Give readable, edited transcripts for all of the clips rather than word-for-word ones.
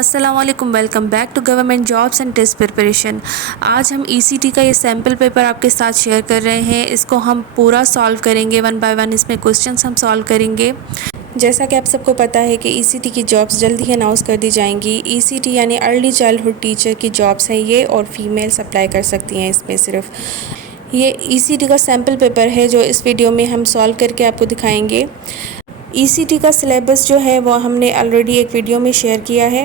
अस्सलाम वालेकुम, welcome back to government jobs and test preparation. आज हम ईसीटी का ये सैम्पल पेपर आपके साथ शेयर कर रहे हैं। इसको हम पूरा सॉल्व करेंगे, वन बाय वन इसमें क्वेश्चंस हम सॉल्व करेंगे। जैसा कि आप सबको पता है कि ईसीटी की जॉब्स जल्द ही अनाउंस कर दी जाएंगी। ईसीटी यानी अर्ली चाइल्डहुड टीचर की जॉब्स हैं ये, और फीमेल्स अप्लाई कर सकती हैं इसमें। सिर्फ ये ईसीटी का सैम्पल पेपर है जो इस वीडियो में हम सॉल्व करके आपको दिखाएंगे। ईसीटी का सिलेबस जो है वो हमने ऑलरेडी एक वीडियो में शेयर किया है,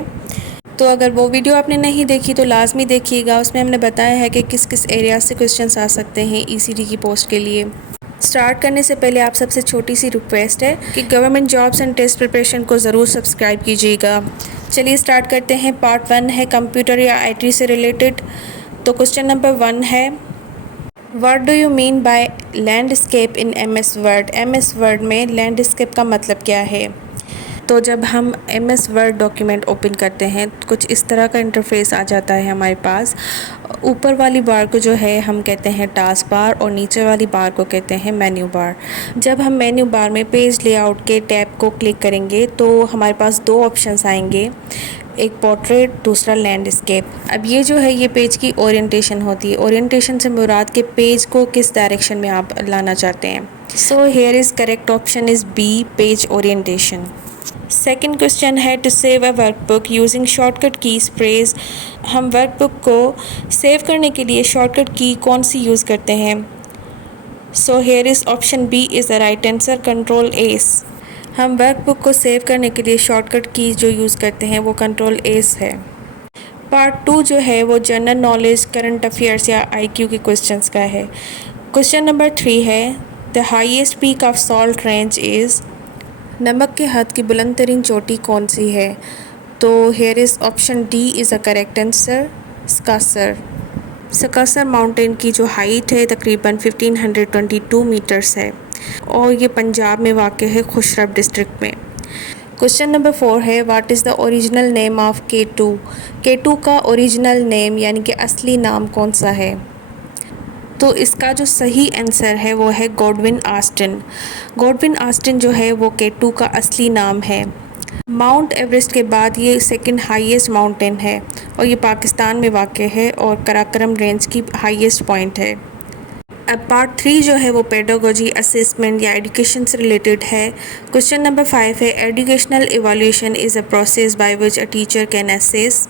तो अगर वो वीडियो आपने नहीं देखी तो लाजमी देखिएगा। उसमें हमने बताया है कि किस किस एरिया से क्वेश्चंस आ सकते हैं ईसीटी की पोस्ट के लिए। स्टार्ट करने से पहले आप सबसे छोटी सी रिक्वेस्ट है कि government jobs and test preparation को ज़रूर सब्सक्राइब कीजिएगा। चलिए स्टार्ट करते हैं। पार्ट 1 है कंप्यूटर या आईटी से रिलेटेड। तो क्वेश्चन नंबर 1 है, what do you mean by landscape in MS word. MS word में लैंडस्केप का मतलब क्या है। तो जब हम एमएस वर्ड डॉक्यूमेंट ओपन करते हैं तो कुछ इस तरह का इंटरफेस आ जाता है हमारे पास। ऊपर वाली बार को जो है हम कहते हैं टास्क बार, और नीचे वाली बार को कहते हैं मेन्यू बार। जब हम मेन्यू बार में पेज लेआउट के टैब को क्लिक करेंगे तो हमारे पास दो ऑप्शंस आएंगे, एक पोर्ट्रेट, दूसरा लैंडस्केप। अब ये जो है ये पेज की ओरिएंटेशन होती है। ओरिएंटेशन से मुराद के पेज को किस डायरेक्शन में आप लाना चाहते हैं। So here is correct option is B, page orientation. Second question है, to save a workbook using shortcut keys press. हम वर्कबुक को सेव करने के लिए शॉर्टकट की कौन सी यूज़ करते हैं। So here is option B is the right answer, control S. हम वर्कबुक को सेव करने के लिए शॉर्टकट की जो यूज़ करते हैं वो कंट्रोल एस है। पार्ट 2 जो है वो जनरल नॉलेज, करंट अफेयर्स या आईक्यू के क्वेश्चंस का है। क्वेश्चन नंबर 3 है, the highest peak of salt range is. नमक के हद की बुलंद तरीन चोटी कौन सी है। तो here is option D is a correct answer, स्कासर। स्कासर माउंटेन की जो हाइट है तकरीबन 1522 मीटर्स है, और ये पंजाब में वाक़ है, खुशरब डिस्ट्रिक्ट में। क्वेश्चन नंबर 4 है, what is the original name of K2। K2 का ओरिजिनल नेम यानी कि असली नाम कौन सा है। तो इसका जो सही आंसर है वो है गॉडविन ऑस्टिन। गॉडविन ऑस्टिन जो है वो K2 का असली नाम है। माउंट एवरेस्ट के बाद ये सेकंड हाईएस्ट माउंटेन है, और ये पाकिस्तान में वाक़ है, और कराकोरम रेंज की हाईएस्ट पॉइंट है। अब पार्ट 3 जो है वो पेडागोजी, असेसमेंट या एजुकेशन से रिलेटेड है। क्वेश्चन नंबर 5 है, educational evaluation is a process by which a teacher can assess.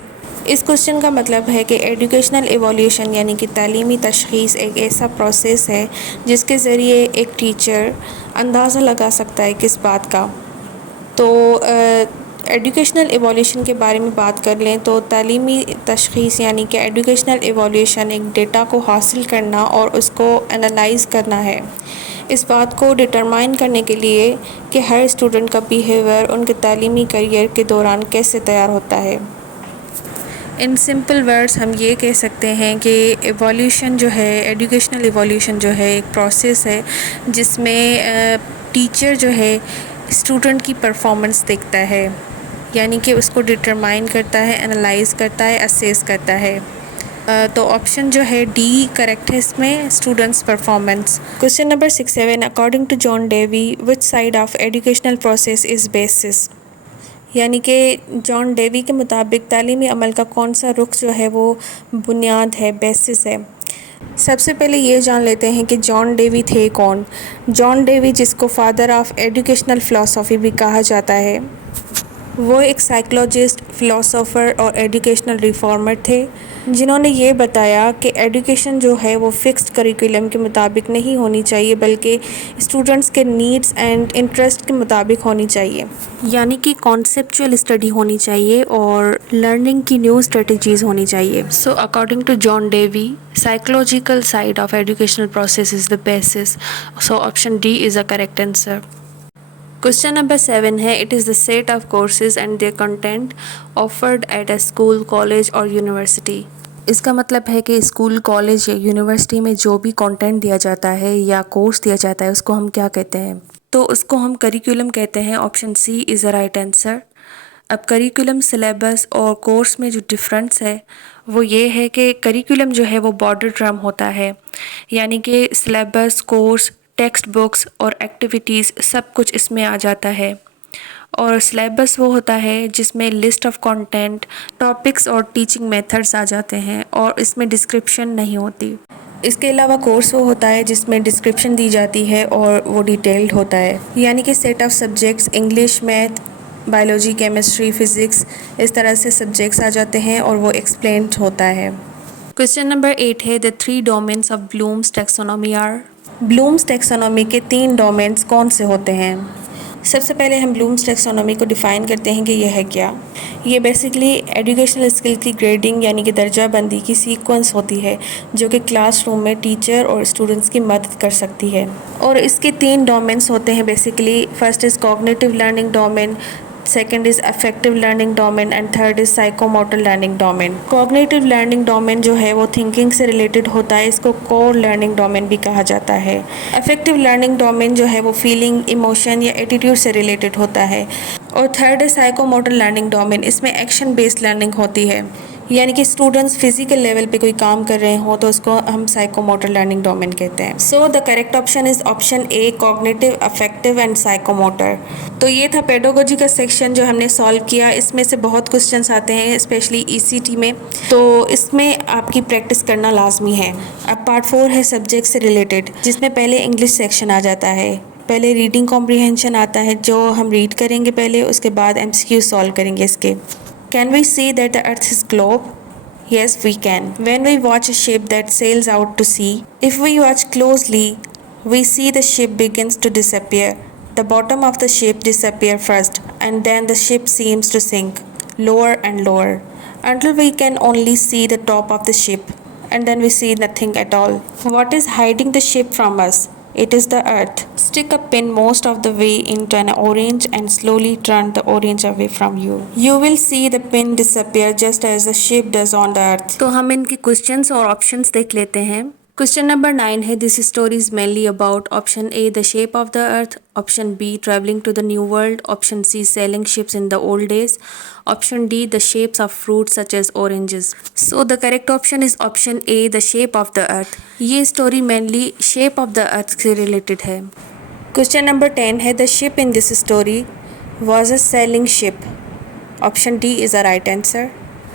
इस क्वेश्चन का मतलब है कि एजुकेशनल इवैल्यूएशन यानी कि तालीमी तशख़ीस एक ऐसा प्रोसेस है जिसके ज़रिए एक टीचर अंदाज़ा लगा सकता है किस बात का। तो एजुकेशनल इवैल्यूएशन के बारे में बात कर लें तो तालीमी तशख़ीस यानी कि एजुकेशनल इवैल्यूएशन एक डेटा को हासिल करना और उसको एनालाइज़ करना है, इस बात को डिटरमाइन करने के लिए कि हर स्टूडेंट का बिहेवियर उनके तालीमी करियर के दौरान कैसे तैयार होता है। इन सिंपल वर्ड्स हम ये कह सकते हैं कि इवैल्यूएशन जो है, एजुकेशनल इवैल्यूएशन जो है एक प्रोसेस है जिसमें टीचर जो है स्टूडेंट की परफॉर्मेंस देखता है, यानी कि उसको डिटरमाइन करता है, एनालाइज़ करता है, असेस करता है। तो ऑप्शन जो है डी करेक्ट है इसमें, students performance. Question number 6 according to John Dewey which side of educational process is basis. यानी कि जॉन डेवी के मुताबिक तालीमी अमल का कौन सा रुख जो है वो बुनियाद है, बेसिस है। सबसे पहले ये जान लेते हैं कि जॉन डेवी थे कौन। जॉन डेवी, जिसको फादर ऑफ एजुकेशनल फ़िलासफ़ी भी कहा जाता है, वो एक साइकोलॉजिस्ट, फ़िलासफ़र और एजुकेशनल रिफॉर्मर थे, जिन्होंने ये बताया कि एजुकेशन जो है वो फ़िक्स्ड करिकुलम के मुताबिक नहीं होनी चाहिए, बल्कि स्टूडेंट्स के नीड्स एंड इंटरेस्ट के मुताबिक होनी चाहिए, यानी कि कॉन्सेप्चुअल स्टडी होनी चाहिए और लर्निंग की न्यू स्ट्रेटजीज़ होनी चाहिए। So according to John Dewey, psychological side of educational process is the basis. So option D is a correct answer. Question number 7 है, it is the set of courses and their content offered at a school, college और university. इसका मतलब है कि school, college या university में जो भी कंटेंट दिया जाता है या कोर्स दिया जाता है उसको हम क्या कहते हैं। तो उसको हम करिकुलम कहते हैं। Option C is the right answer. अब करिकुलम, सिलेबस और कोर्स में जो डिफरेंस है वो ये है कि करिकुलम जो है वो बॉर्डर टर्म होता है, यानी कि सिलेबस, कोर्स, टेक्स्ट बुक्स और एक्टिविटीज़ सब कुछ इसमें आ जाता है। और सिलेबस वो होता है जिसमें लिस्ट ऑफ कंटेंट, टॉपिक्स और टीचिंग मेथड्स आ जाते हैं और इसमें डिस्क्रिप्शन नहीं होती। इसके अलावा कोर्स वो होता है जिसमें डिस्क्रिप्शन दी जाती है और वो डिटेल्ड होता है, यानी कि set of subjects English, math, biology, chemistry, physics, इस तरह से सब्जेक्ट्स आ जाते हैं और वो एक्सप्लेन्ड होता है। क्वेश्चन नंबर 8 है the 3 domains of Bloom's taxonomy are. Bloom's taxonomy के 3 डोमेन्स कौन से होते हैं? सबसे पहले हम ब्लूम्स टैक्सोनॉमी को डिफ़ाइन करते हैं कि यह है क्या। ये बेसिकली एजुकेशनल स्किल की ग्रेडिंग यानी कि दर्जाबंदी की सीक्वेंस होती है जो कि क्लासरूम में टीचर और स्टूडेंट्स की मदद कर सकती है। और इसके 3 डोमेन्स होते हैं basically. First is cognitive learning domain, second is affective learning domain and third is psychomotor learning domain. Cognitive learning domain जो है वो थिंकिंग से रिलेटेड होता है, इसको कोर लर्निंग डोमेन भी कहा जाता है। अफेक्टिव लर्निंग डोमेन जो है वो फीलिंग, इमोशन या एटीट्यूड से रिलेटेड होता है। और थर्ड है साइकोमोटर लर्निंग डोमेन, इसमें एक्शन बेस्ड लर्निंग होती है, यानी कि स्टूडेंट्स फिजिकल लेवल पे कोई काम कर रहे हो तो उसको हम साइकोमोटर लर्निंग डोमेन कहते हैं। सो the correct option is option A, cognitive, affective and psychomotor. तो ये था पेडागोजी का सेक्शन जो हमने सॉल्व किया। इसमें से बहुत क्वेश्चंस आते हैं स्पेशली ईसीटी में, तो इसमें आपकी प्रैक्टिस करना लाजमी है। अब पार्ट 4 है सब्जेक्ट से रिलेटेड, जिसमें पहले इंग्लिश सेक्शन आ जाता है। पहले रीडिंग कॉम्प्रिहेंशन आता है जो हम रीड करेंगे पहले, उसके बाद एमसीक्यू सॉल्व करेंगे इसके। Can we see that the earth is globe? Yes, we can. When we watch a ship that sails out to sea, if we watch closely, we see the ship begins to disappear. The bottom of the ship disappears first, and then the ship seems to sink lower and lower until we can only see the top of the ship, and then we see nothing at all. What is hiding the ship from us? It is the earth. Stick a pin most of the way into an orange and slowly turn the orange away from you. You will see the pin disappear just as the ship does on the earth. तो हम इनके questions और options देख लेते हैं। Question number 9 है this story is mainly about option A the shape of the earth, option B travelling to the new world, option C sailing ships in the old days, option D the shapes of fruit such as oranges. So the correct option is option A the shape of the earth. ये story mainly shape of the earth से related है। Question number 10 है the ship in this story was a sailing ship, option D is a right answer.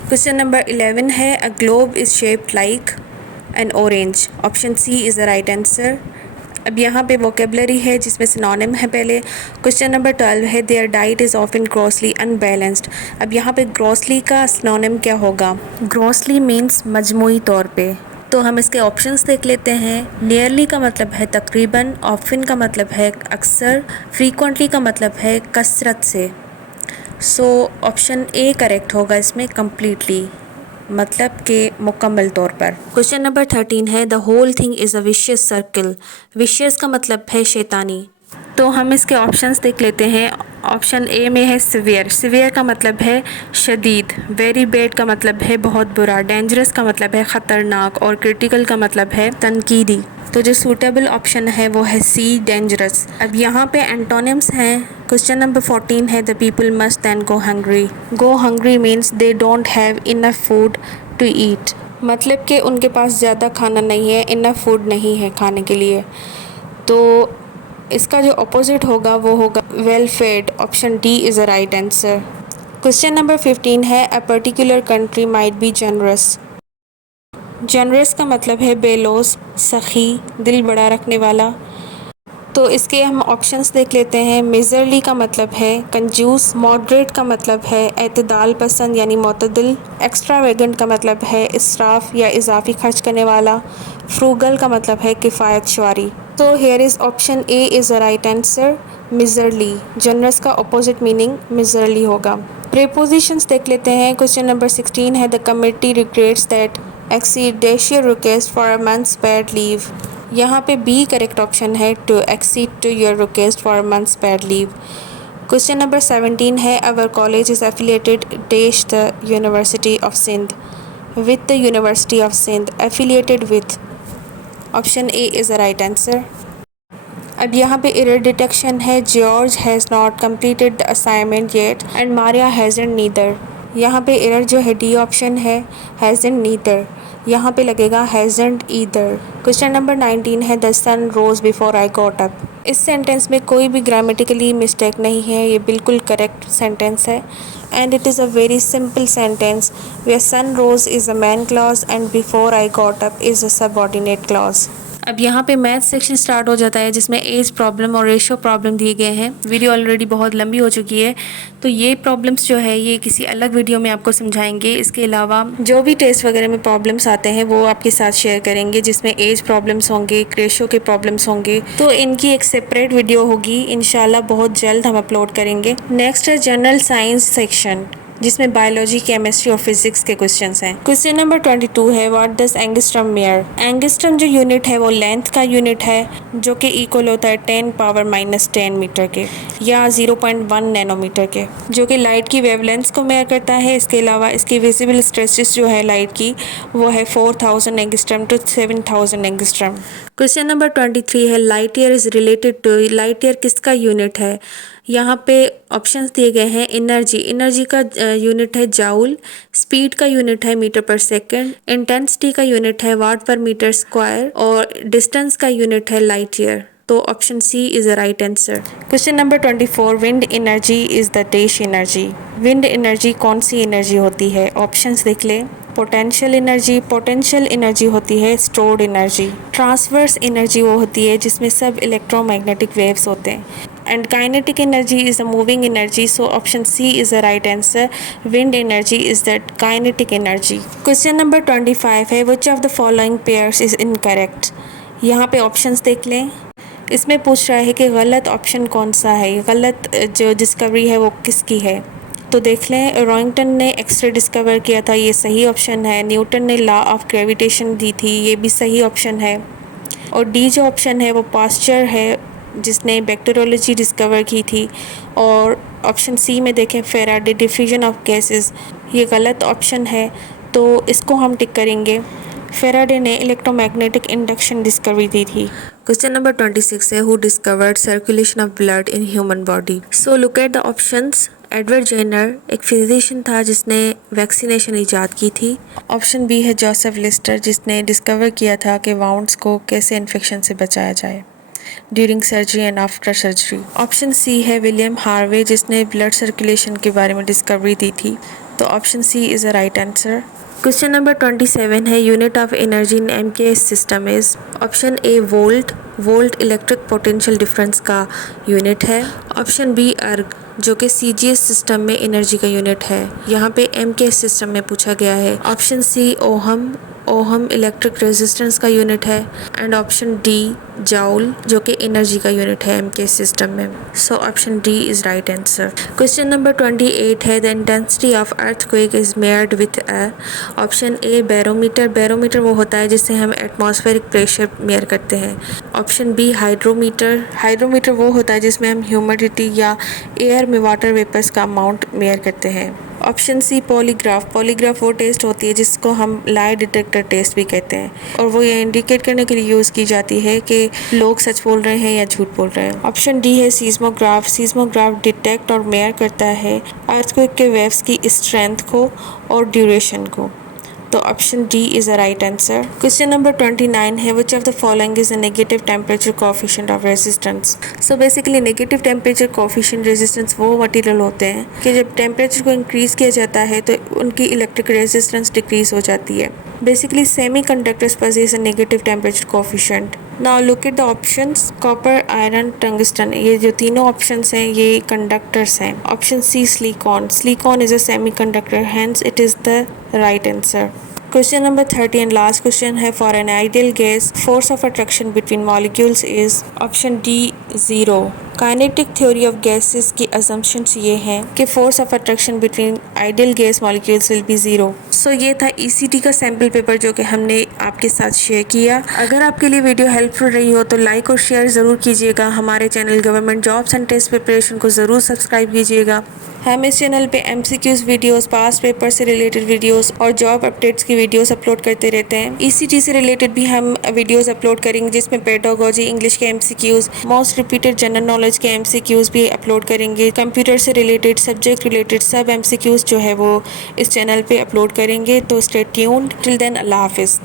Question number 11 है a globe is shaped like an orange, option C is the right answer. अब यहाँ पे vocabulary है जिसमें synonym है पहले। Question number 12 है their diet is often grossly unbalanced. अब यहाँ पे ग्रॉसली का सिनोनिम क्या होगा? ग्रॉसली मीन्स मजमूई तौर पे। तो हम इसके ऑप्शंस देख लेते हैं। नियरली का मतलब है तकरीबन, ऑफन का मतलब है अक्सर, फ्रीक्वेंटली का मतलब है कसरत से। सो ऑप्शन ए करेक्ट होगा इसमें, कम्प्लीटली मतलब के मुकम्मल तौर पर। क्वेश्चन नंबर 13 है the whole thing is a vicious circle. Vicious का मतलब है शैतानी। तो हम इसके ऑप्शंस देख लेते हैं। ऑप्शन ए में है सिवियर, सिवियर का मतलब है शदीद, वेरी बैड का मतलब है बहुत बुरा, डेंजरस का मतलब है ख़तरनाक और क्रिटिकल का मतलब है तनकीदी। तो जो सूटेबल ऑप्शन है वो है सी, डेंजरस। अब यहाँ पे एंटोनिम्स हैं। क्वेश्चन नंबर 14 है the people must then go hungry. Go hungry means they don't have enough food to eat, मतलब कि उनके पास ज़्यादा खाना नहीं है, इनफ फूड नहीं है खाने के लिए। तो इसका जो अपोजिट होगा वो होगा well fade, option D is a right answer. Question number 15 है a particular country might be generous. Generous का मतलब है बेलौस, सखी, दिल बड़ा रखने वाला। तो इसके हम ऑप्शंस देख लेते हैं। मेजरली का मतलब है कंजूस, मॉडरेट का मतलब है एतदाल पसंद यानी मोतदिल, एक्स्ट्रावेगेंट का मतलब है इसराफ या इजाफी खर्च करने वाला, फ्रूगल का मतलब है किफ़ायत शुआरी। तो here is option A is a right answer, miserly. Generous का अपोजिट मीनिंग मिजरली होगा। प्रीपोजिशंस देख लेते हैं। क्वेश्चन नंबर 16 है द कमिटी रिग्रेट्स दैट एक्सीडेशियल request for a month's paid leave. यहाँ पे बी करेक्ट ऑप्शन है, to accede to your request for month's paid leave. Question number 17 है our college is affiliated dash the university of Sindh, with the university of Sindh, affiliated with, option A is the right answer. अब यहाँ पे error detection है। George has not completed the assignment yet and Maria hasn't neither. यहाँ पे error जो है D option है, हैज़न्ट neither. यहाँ पे लगेगा हैज़न्ट ईदर। क्वेश्चन नंबर 19 है the sun rose before I got up. इस सेंटेंस में कोई भी ग्रामेटिकली मिस्टेक नहीं है, ये बिल्कुल करेक्ट सेंटेंस है। And it is a very simple sentence where sun rose is a main clause and before I got up is a subordinate clause. अब यहाँ पे मैथ सेक्शन स्टार्ट हो जाता है जिसमें एज प्रॉब्लम और रेशियो प्रॉब्लम दिए गए हैं। वीडियो ऑलरेडी बहुत लंबी हो चुकी है, तो ये प्रॉब्लम्स जो है ये किसी अलग वीडियो में आपको समझाएंगे। इसके अलावा जो भी टेस्ट वगैरह में प्रॉब्लम्स आते हैं वो आपके साथ शेयर करेंगे, जिसमें एज प्रॉब्लम्स होंगे, रेशियो के प्रॉब्लम्स होंगे, तो इनकी एक सेपरेट वीडियो होगी इंशाल्लाह, बहुत जल्द हम अपलोड करेंगे। नेक्स्ट है जनरल साइंस सेक्शन, जिसमें बायोलॉजी, केमिस्ट्री और फिजिक्स के क्वेश्चंस हैं। क्वेश्चन नंबर 22 है what does angstrom mayor. Angstrom जो यूनिट है वो लेंथ का यूनिट है, जो कि इक्वल होता है 10⁻⁻10 मीटर के या 0.1 नैनोमीटर के, जो कि लाइट की वेवलेंथ को मेयर करता है। इसके अलावा इसकी विजिबल स्ट्रेचेस जो है लाइट की वो है 4000 angstrom to 7000 angstrom. Question number 23 है light year is related to. Light year किसका यूनिट है। यहाँ पे ऑप्शंस दिए गए हैं। एनर्जी का यूनिट है जाउल, स्पीड का यूनिट है मीटर पर सेकंड, इंटेंसिटी का यूनिट है वाट पर मीटर स्क्वायर और डिस्टेंस का यूनिट है लाइट ईयर। तो option C is the right answer. Question number 24 wind energy is the dash energy. Wind energy कौन सी एनर्जी होती है। ऑप्शंस देख लें। पोटेंशियल एनर्जी होती है स्टोर्ड एनर्जी। ट्रांसवर्स एनर्जी वो होती है जिसमें सब इलेक्ट्रोमैग्नेटिक वेव्स होते हैं। And kinetic energy is a moving energy, so option C is the right answer. Wind energy is the kinetic energy. Question number 25 है which of the following pairs is incorrect. यहाँ पे options देख लें। इसमें पूछ रहा है कि गलत ऑप्शन कौन सा है, गलत जो डिस्कवरी है वो किसकी है। तो देख लें, रॉइंगटन ने एक्सरे डिस्कवर किया था, ये सही ऑप्शन है। न्यूटन ने लॉ ऑफ ग्रेविटेशन दी थी, ये भी सही ऑप्शन है। और डी जो ऑप्शन है वो पास्चर है, जिसने बैक्टीरियोलॉजी डिस्कवर की थी। और ऑप्शन सी में देखें फेराडे डिफ्यूजन ऑफ गैसेस, ये गलत ऑप्शन है, तो इसको हम टिक करेंगे। फेराडे ने इलेक्ट्रोमैग्नेटिक इंडक्शन डिस्कवरी दी थी। क्वेश्चन नंबर 26 है who discovered circulation of blood in human body. So look at the options. Edward Jenner एक फिजिशियन था जिसने वैक्सीनेशन ईजाद की थी। ऑप्शन बी है जोसेफ लिस्टर, जिसने डिस्कवर किया था कि वाउंड्स को कैसे इन्फेक्शन से बचाया जाए during surgery and after surgery. Option C है विलियम हार्वे, जिसने ब्लड सर्कुलेशन के बारे में डिस्कवरी दी थी। तो option C is the right answer. Question number 27 है unit of energy in MKS system is. Option A volt electric potential difference का यूनिट है। ऑप्शन बी अर्ग, जो कि सीजीएस सिस्टम में एनर्जी का यूनिट है, यहाँ पे एमकेएस सिस्टम में पूछा गया है। Option C ohm electric resistance का यूनिट है। एंड ऑप्शन डी जाउल, जो कि एनर्जी का यूनिट है एमकेएस सिस्टम में। So option D is right answer. Question number 28 है the intensity of earthquake is measured with a. Option A barometer वो होता है जिससे हम एटमॉस्फेरिक प्रेशर मेयर करते हैं। ऑप्शन बी हाइड्रोमीटर वो होता है जिसमें हम ह्यूमिडिटी या एयर में वाटर वेपर्स का अमाउंट मेयर करते हैं। ऑप्शन सी पॉलीग्राफ वो टेस्ट होती है जिसको हम लाई डिटेक्टर टेस्ट भी कहते हैं, और वो ये इंडिकेट करने के लिए यूज़ की जाती है कि लोग सच बोल रहे हैं या झूठ बोल रहे हैं। ऑप्शन डी है सीस्मोग्राफ डिटेक्ट और मेयर करता है अर्थक्वेक के वेव्स की स्ट्रेंथ को और ड्यूरेशन को। तो option D is the right answer. Question number 29 है which of the following is a negative temperature coefficient of resistance. So basically negative temperature coefficient resistance वो मटेरियल होते हैं कि जब टेम्परेचर को इंक्रीज किया जाता है तो उनकी इलेक्ट्रिक रेजिस्टेंस डिक्रीज हो जाती है। Basically semiconductors possess a negative temperature coefficient. Now look at the options. Copper, iron, tungsten, ये जो तीनों ऑप्शंस हैं ये कंडक्टर्स हैं। Option C silicon is a semiconductor, hence it is the right answer. Question number 30 and last question है for an ideal gas force of attraction between molecules is. Option D 0। Kinetic theory of gases की assumptions ये हैं कि force of attraction between ideal gas molecules will be 0। सो ये था ECT का sample paper जो कि हमने आपके साथ शेयर किया। अगर आपके लिए वीडियो हेल्पफुल रही हो तो लाइक और शेयर ज़रूर कीजिएगा। हमारे channel government jobs and test preparation को ज़रूर सब्सक्राइब कीजिएगा। हम इस चैनल पे एमसीक्यूज़ वीडियोस, पास्ट पेपर से रिलेटेड वीडियोस और जॉब अपडेट्स की वीडियोस अपलोड करते रहते हैं। ईसीटी से रिलेटेड भी हम वीडियोस अपलोड करेंगे जिसमें पेडागोजी, इंग्लिश के MCQs, most repeated general knowledge के एमसीक्यूज़ भी अपलोड करेंगे। कंप्यूटर से रिलेटेड, सब्जेक्ट रिलेटेड सब एमसीक्यूज़ जो है वो इस चैनल पे अपलोड करेंगे। तो स्टे ट्यून्ड। टिल देन अल्लाह हाफिज़।